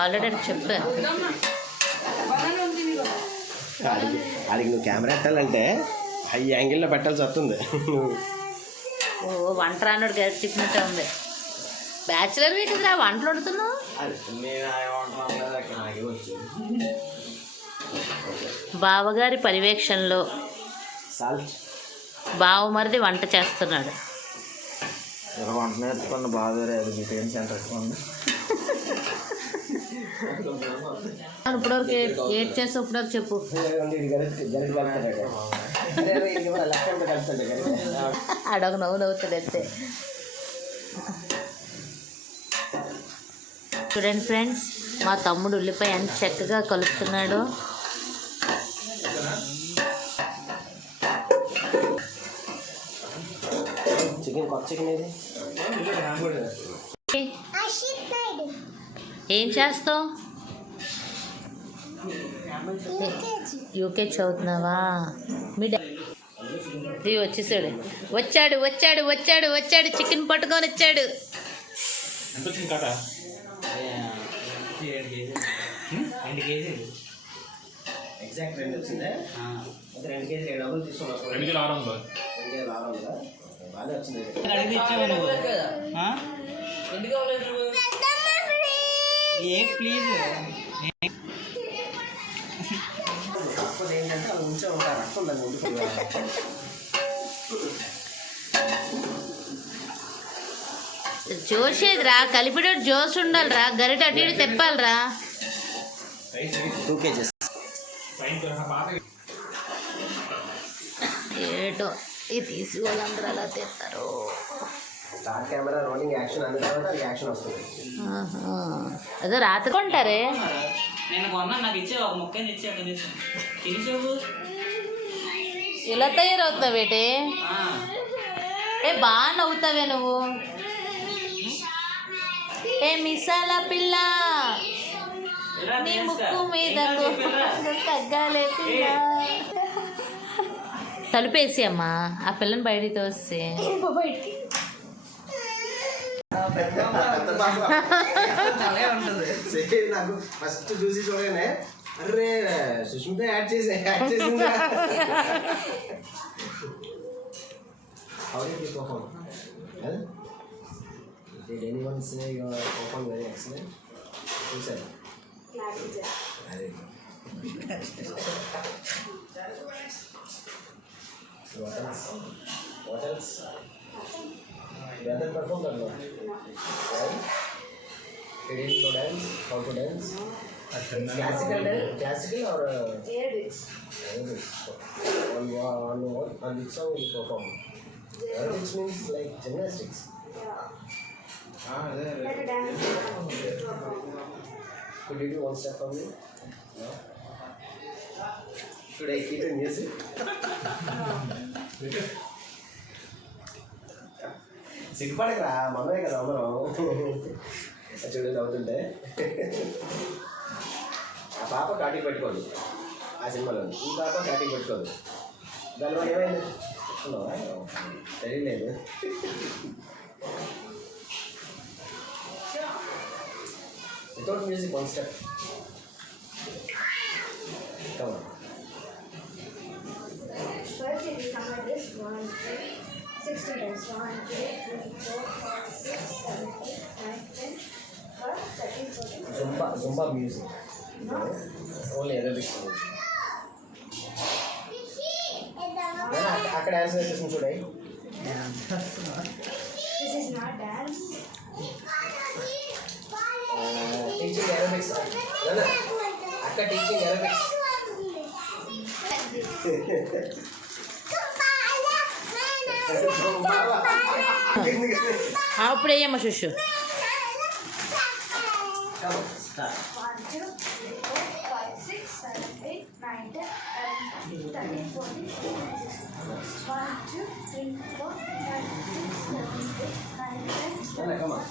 Already చెప్పా ఆడికి నువ్వు కెమెరా పెట్టాలంటే హై యాంగిల్లో పెట్టాల్సి వస్తుంది. ఓ వంట రానుడు గారు చెప్పినట్టే ఉంది. బ్యాచులర్ వీటిదిరా వంటలు వండుతున్నావు. బావగారి పర్యవేక్షణలో బావమరిది వంట చేస్తున్నాడు. వంట నేర్చుకున్న బావగారు బిర్యానీ సెంటర్ ఇప్పటివరకు ఏడ్ చేస్తావు, ఇప్పటివరకు చెప్పు. ఆడొక నవ్వు నవ్వుతాడు అంతే. చూడండి ఫ్రెండ్స్, మా తమ్ముడు ఉల్లిపాయ ఎంత చక్కగా కలుపుతున్నాడు. ఏం చేస్తావు? యూకే చదువుతున్నావా? మీ డాడీ వచ్చేసాడు. వచ్చాడు వచ్చాడు వచ్చాడు వచ్చాడు చికెన్ పట్టుకొని వచ్చాడు. ప్లీజ్ జోషేదిరా, కలిపిడు జోష్ ఉండాలిరా, గరిట అటు ఇటు తెప్పాలిరా. ఏటో ఇది తీసి వాళ్ళందరూ అలా తెస్తారు. అదే రాత్రి కొంటారే. ఇలా తయారవుతావేటి? బాగా నవ్వుతావే నువ్వు. ఏ మిసాల పిల్ల, నీ ముక్కు మీద తగ్గాలే పిల్ల. తలుపేసి అమ్మా, ఆ పిల్లని బయటికి తోస్తే. నాకు ఫస్ట్ చూసి చూడగానే అరే సుష్మిత యాడ్ చేసింది. How did you perform? Well, did anyone say you performed very excellent? Who said? Very good. What else? What else? You haven't performed or not? Why? You didn't know dance? How to dance? Classical dance? Classical or? Arabics. Arabics. On which song you perform? Aerobics means like gymnastics. Yeah. Like a dance. Could you do one step for me? No. Should I keep the music? సిగ్గుపడకరా, మనమే కదా అందరం. చూడండి అవుతుంటే ఆ పాప కాటికి పెట్టుకోదు ఆ సినిమాలో, ఈ పాప కాటికి పెట్టుకోదు. దానివల్ల ఏమైంది తెలియలేదు. Without music one step. Come on. First it will come like this. 1, 2, 60 times. 1, 2, 3, 4, 5, 6, 7, 8, 9, 10, 12, 13, 14. Zumba music. No. Only aerobics music. అక్కడ డాన్స్ చేస్తుంది చూడ. This is not dance. Teaching aerobics. అక్కడ టీచింగ్ aerobics. అప్పుడు వేయమ్మా శుషు. 1, 2, 3, 4, 5, 6, 7, 8, 9, 10, 11, 13, 14, 15, 16. 1, 2, 3, 4, 5, 6, 7, 8, 9, 10. Come on.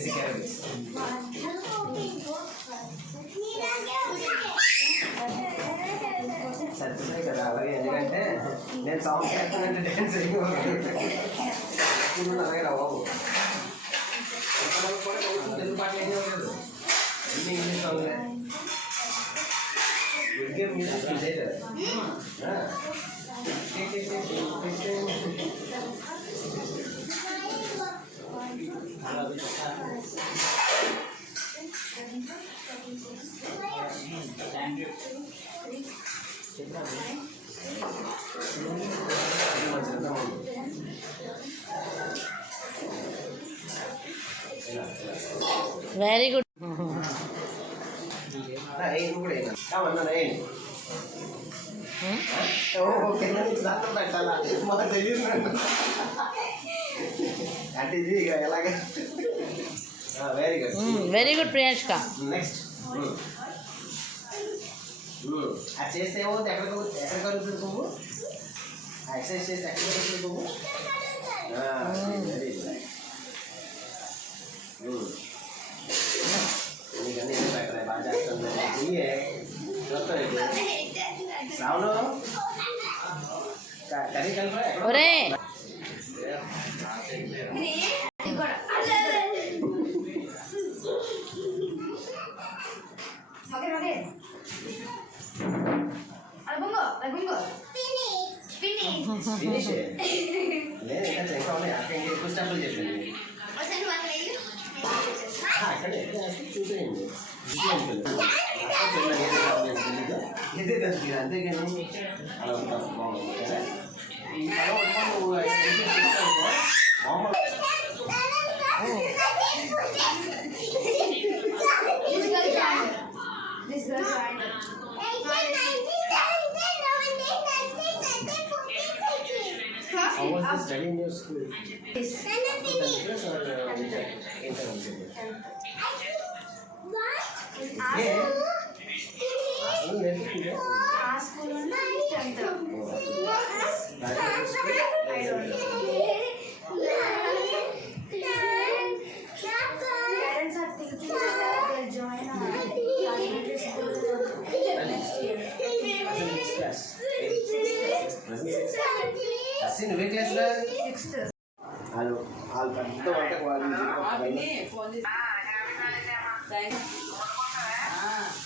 బేసిక్ అరబిక్స్. 1, 2, 3, 4, 5, 6. సరిపోతాయి కదా అలాగే, ఎందుకంటే నేను సాంగ్ చేస్తానంటే డ్యాన్స్ ఇప్పుడు అలాగే రా బాబు. తెలుగు పాటలు ఏం చేయలేదు, అన్ని ఇంగ్లీష్ సాంగ్లే. ఉడికే మ్యూజిక్ ఇదే కదా. Very good. కూడా కావన్నా కింద నుంచి దాంట్లో పెట్టాలా మాకు తెలియదు అంటే ఇది ఇక ఎలాగే. వెరీ గుడ్, వెరీ గుడ్ ప్రియాంష్క. నెక్స్ట్ అది చేస్తే ఏమవుతుంది, ఎక్కడ కలుగుతుంది పువ్వు, ఎక్సర్సైజ్ చేస్తే ఎక్కడ కలుగుతుంది పువ్వు. Very good. నీకన్నీ పెట్టలే బాగా చేస్తుంది. ఇవే రావును కర్రీ కలిపా ఒరే ఫినిష్ లేదు, ఇంకా ఉన్నాయి. అక్కడ ఇంకా ఎక్కువ స్టెప్లు చెప్పింది. అక్కడ చూసేయండి, ఇదే తగ్గింది అంతేగాని అలా ఉంటాం బాగుంది కదా. ఈ పదం నువ్వు మామూలు How was the study in your school? Yes. నువ్వే క్లాస్ రా? వాళ్ళు పెద్ద వంటకు వాళ్ళు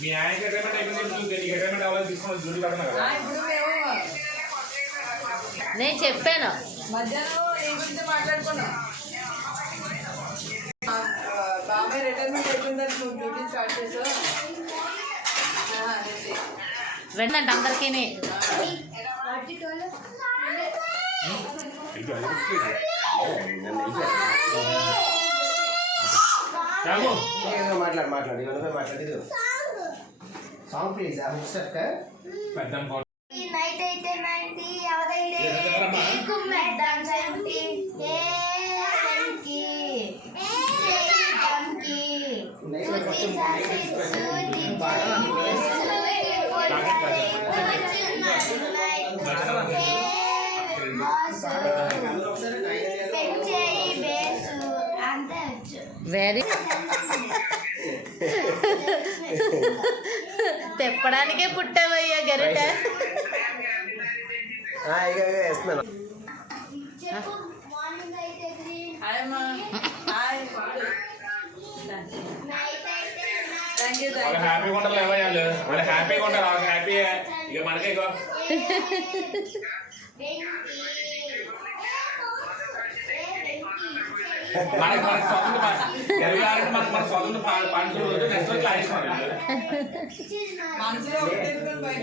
మీ ఆయనకి అగ్రిమెంట్ అయిపోయింది, నీకు అగ్రిమెంట్ అవ్వాలి తీసుకుని డ్యూటీ పడుతున్నా కదా. నేను చెప్పాను మధ్యాహ్నం ఏ గురించి మాట్లాడుకున్నాం. బాబాయ్ రిటైర్మెంట్ అయిపోయిందని నువ్వు డ్యూటీ స్టార్ట్ చేసావు అనేసి వెంటంటే అందరికీ మాట్లాడు ఇవన్నీ మాట్లాడేది. సాంగ్ ప్లీజ్ పెద్ద నైట్ అయితే నైన్టీ ఎవరైతే కుమ్మెద్దాం చంటి వెరీ తెప్పడానికే పుట్టావయ్యా గరిట. వేస్తున్నాను. వాళ్ళు హ్యాపీగా ఉంటారు లేవయ్యాలు, వాళ్ళు హ్యాపీగా ఉంటారు, వాళ్ళకి హ్యాపీ. ఇక మనకే ఇగో మనకి స్వతంత్ర మన స్వతంత్ర పంటలు రోజు నెక్స్ట్ రోజు ఆయుష్మాన్ మనసులో పెట్టుకొని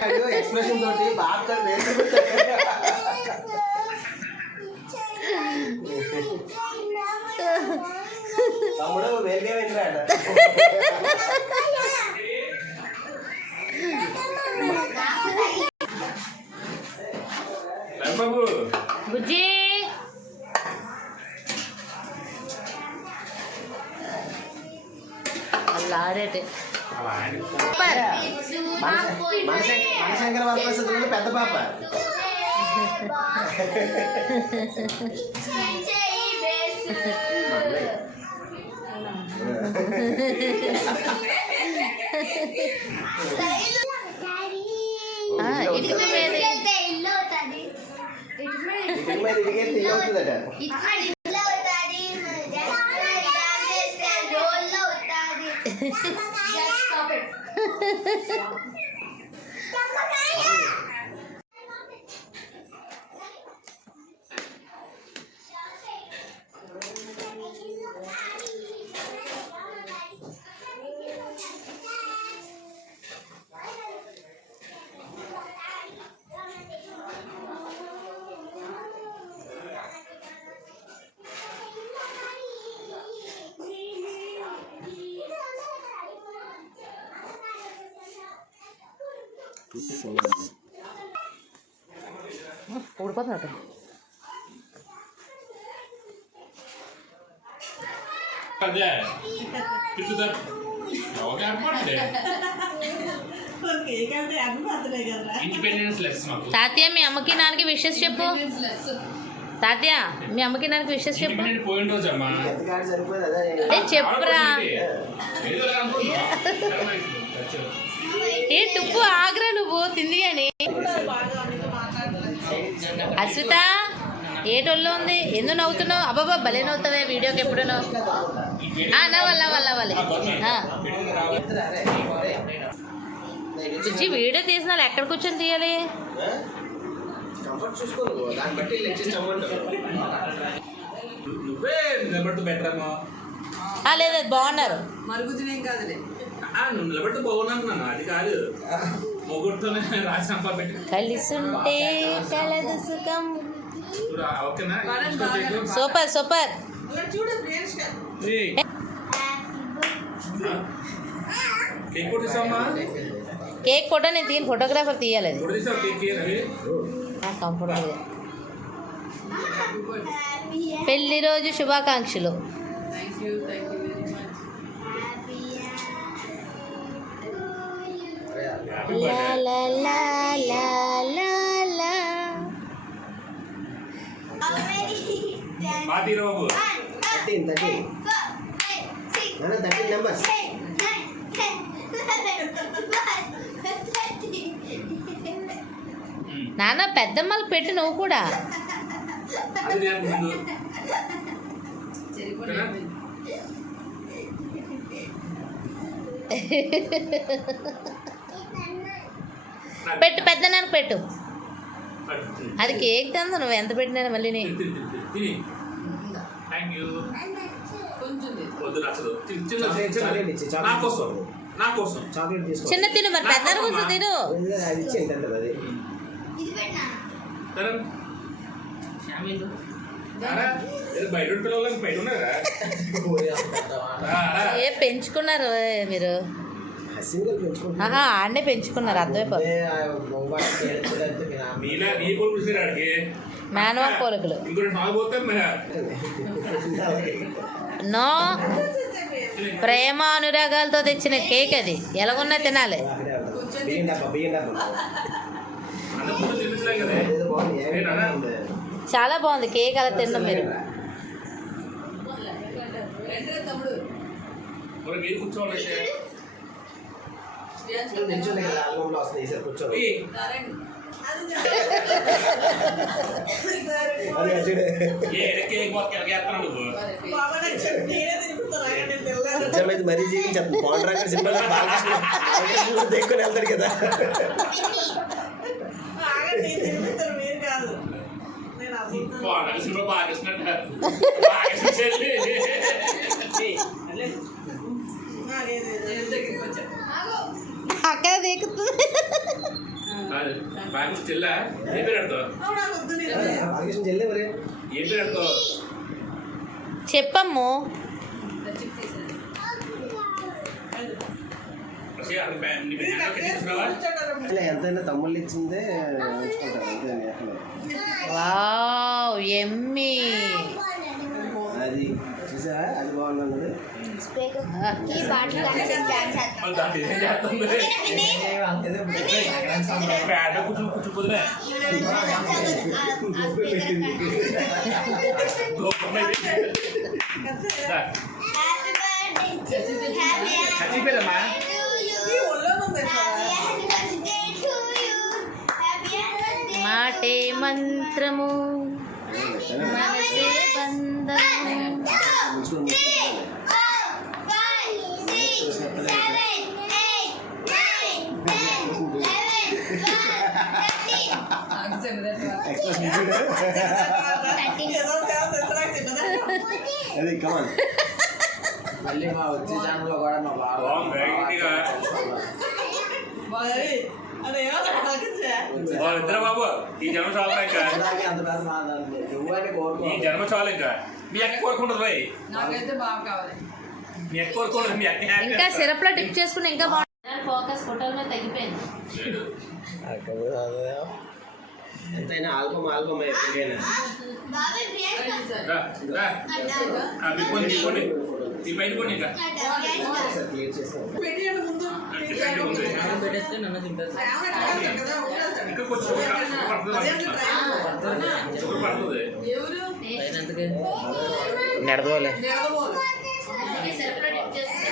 బయట ఎక్స్ప్రెషన్ తోటి బాగా తమ్ముడు వేరుగా వెళ్ళాడు. బాబు బుజ్జి అల్లాడేటే అలా ఆయన మనశంకర వరప్రసాద్ పెద్ద పాప. ఇటుక మీద అవుతుందట. ఊడిపోతున్నట్టు. అదే తిరుగుతా ఇండిపెండెన్స్ లెస్ మాకు. తాతయ్య మీ అమ్మకి నాన్నకి విషెస్ చెప్పు. తాతయ్య మీ అమ్మకి నాన్నకి విషెస్ చెప్పు. ఇండిపెండెంట్ పోయిన రోజు అమ్మా ఎంతకాడ సరిపోదు అదే. చెప్పురా. ఏ టుప్పు ఆగ్రా నువ్వు తింది కానీ. అశ్విత ఏటోళ్ళు ఉంది, ఎందుకు నవ్వుతున్నావు? అబ్బాబా భలే నవ్వుతావే వీడియోకి ఎప్పుడు నవ్వాలి. బుజ్జి వీడియో తీసిన ఎక్కడ కూర్చొని తీయాలి? కంఫర్ట్ చూసుకో, దాన్ని బట్టి అడ్జస్ట్ అవ్వండి. నువ్వే నిలబడితే బెటర్ అమ్మా. లేదు అది బాగున్నారు. మరుగుజ్జునేం కాదులే. నువ్వు నిలబడితే బాగున్నాను, అది కాదు మొగుడుతోనే రాసి సంపాపెట్టి కలిసుంటే కలదు సుఖం. ఓకేనా? Super super. చూడు ఫ్రెండ్స్ కేక్ కొట్టిస్తామా? కేక్ ఫోటో నేను తీయను, ఫోటోగ్రాఫర్ తీయాలి. అది కొట్టిస్తావు కేక్ రవి? కంఫర్టబుల్. పెళ్లి రోజు శుభాకాంక్షలు. Thank you very much. లా లా లా లా లా లా. పాతీరా బాబు. 13 నెంబర్స్. నాన్న పెద్దమ్మలకు పెట్టి నువ్వు కూడా. అది నేను ముందు ఓకేనా? పెట్టు, పెద్ద నాన్నకు పెట్టు. అది కేక్ తందు నువ్వు ఎంత పెట్టినా మళ్ళీ. తిని థ్యాంక్ యూ. కొంచెం వద్దు నచ్చదు. నా కోసం నా కోసం చాక్లెట్ తీసుకో. చిన్న తిను, మరి పెద్ద కూర్చో తిను. అది ఇచ్చి ఏంటంటే అది బయట పిల్లలకి బయట ఉన్నారా? ఏ పెంచుకున్నారు మీరు? సింగిల్ పెంచుకుంటా. ఆడనే పెంచుకున్నారు, అర్థమైపోతుంది. మీలా నీ కొడుకు ఆడికి మానవ పోలికలు. ఇంకోటి నాలుగు పోతే నో, ప్రేమ అనురాగాలతో తెచ్చిన కేక్ అది. ఎలాగున్నా తినాలి. అందరూ తెలుసులే కదా. చాలా బాగుంది కేక్, అలా తిన్నాం మీరు. తమ్ముడు మరి మీరు కూర్చోవాలంటే కూర్చోండి. మరీ జీవించాను. కాంట్రాక్టర్ సినిమా ఎక్కువ వెళ్తాడు కదా. సినిమా బాగా అక్కడ దిక్కుతుంది. బాగా చెల్లా ఏ పేరు అడతావు? ఏ పేరు అడతావు? చెప్పమ్ము. ఎంతైనా తమ్ముళ్ళు ఇచ్చిందే ఉంచుకుంటారు. Wow Emmy. అది చూసారా అది బాగుంది ఈ బాటిల్ క్యాన్సర్ మళ్ళీ దాంట్లో ఏం చేస్తుంది పేడ కూర్చుపోతున్నా చచ్చిపోయిందమ్మా మాటే మంత్రము మనసే బంధము. అది కమాన్ మళ్ళీ మా వచ్చే ఛానల్లో కూడా మా ఇద్దరు బాబు ఈ జన్మ చాలు ఇంకా ఈ జన్మ చాలు ఇంకా మీ అక్క కోరుకుంటుంది పోయి నాకైతే బాగా కావాలి. మీ అక్క కోరుకుంటుంది మీ అక్క ఇంకా సిరప్ లో టిప్ చేసుకుని ఇంకా బాగుంటుంది. ఫోకస్ ఫోటోల మీద తగ్గిపోయింది. ఎంతైనా ఆల్బమ్ ఎప్పటికైనా ఈ బయట పోనీ ఇంకా క్లియర్ చేసాం పెట్టేయండి ముందు. ఇంకా కొంచెం పడుతుంది ఎవరు? నెడదోలే నిడదవోలు. సిరప్ లో టిప్ చేసుకుని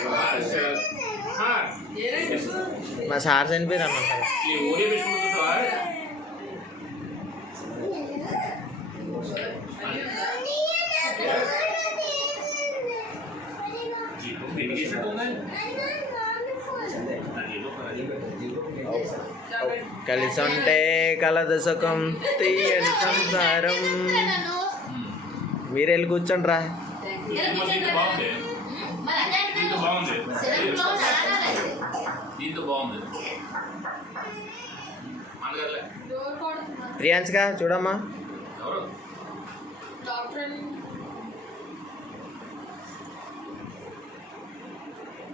మా సార్ చనిపోయారు అన్న ఈ ఓడి పెట్టుకుంటుందా కలిసి ఉంటే కలదు సుఖం తీయని సంసారం. మీరు వెళ్ళి కూర్చోండి రా. బాగుంది దీంతో బాగుంది దీంతో బాగుంది అనగలే ప్రియాంశగా చూడమ్మా. ఎవరు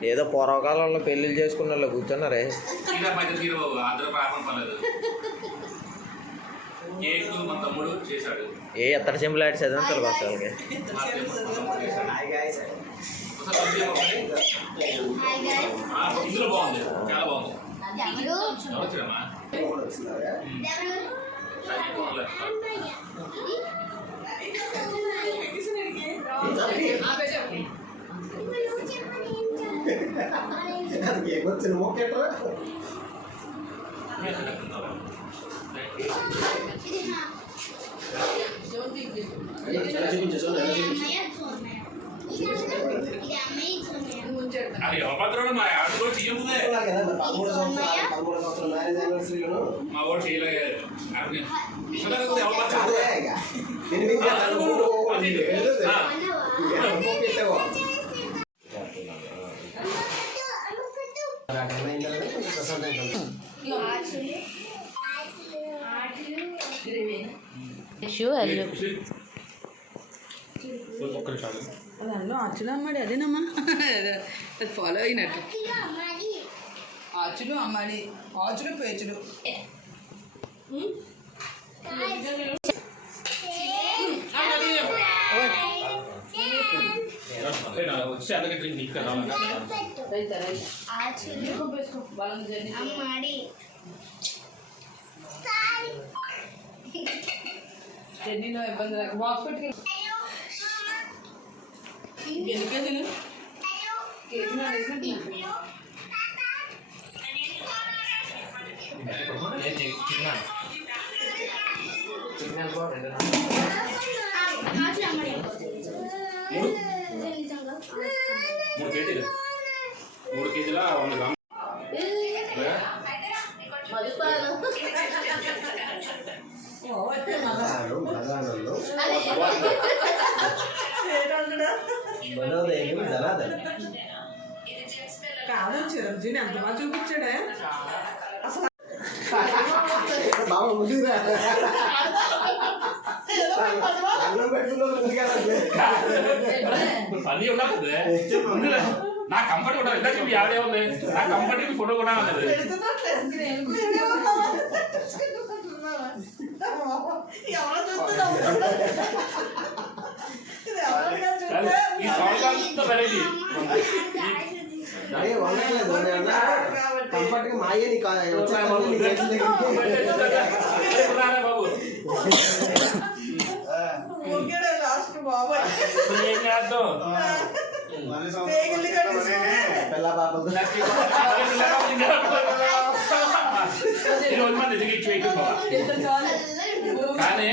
ఏదో పూర్వకాలంలో పెళ్ళిళ్ళు చేసుకున్న వాళ్ళు కూర్చున్నారే. తీరా పైన తీరు బాబు అందరూ ప్రాపం పర్లేదు కేక్ మా తమ్ముడు చేశాడు ఏ ఎత్తడి సింపుల్ ఆడి చదివించాలి వాళ్ళకి. మా తమ్ముడు చేశాడు ఒకసారి ఇందులో బాగుంది చాలా బాగుంది ఎవరు వచ్చారమ్మా వచ్చిన మొక్కెట్రా చూపించు అది ఎవరు మా ఆవిడ కూడా చేయముందే మా వాడు చేయలేదు ఒక్క నిమిషాలు దానిలో ఆచులు అమ్మాడి అదేనమ్మా అది ఫాలో అయినట్టు. ఆచులు అమ్మాడి ఆచులు పేచులు. వచ్చి అలాగే నీకు కదా జర్నీలో ఇబ్బంది లేక బాక్స్ పెట్టుకెళ్ళి ఎందుకే తిను కేజీ మూడు కేజీల 100 గ్రాములు కాదు చిరంజీవి ఎంత బాగా చూపించాడే అసలు. బాబా ముందుగా అన్నీ ఉండదు నా కంఫర్ట్ కూడా ఇందాక మీ ఆవిడే ఉంది నా కంఫర్ట్ ఫోటో కూడా ఉన్నది అది ఈ సాంగ్ అంతా వెరైటీ. అదే వండట్లేదు కంఫర్ట్ గా మాయే నీ వచ్చాక నీ చేతుల దగ్గరికి రారా బాబు. ఓకేడా లాస్ట్ బాబాయ్ ఏం చేద్దాం? పేగులు కట్టేసి పిల్ల పాపలు ఈ రోజు మన నిజంగా ఇచ్చి వెయిట్ బాబా. ఎంత చాలు కానీ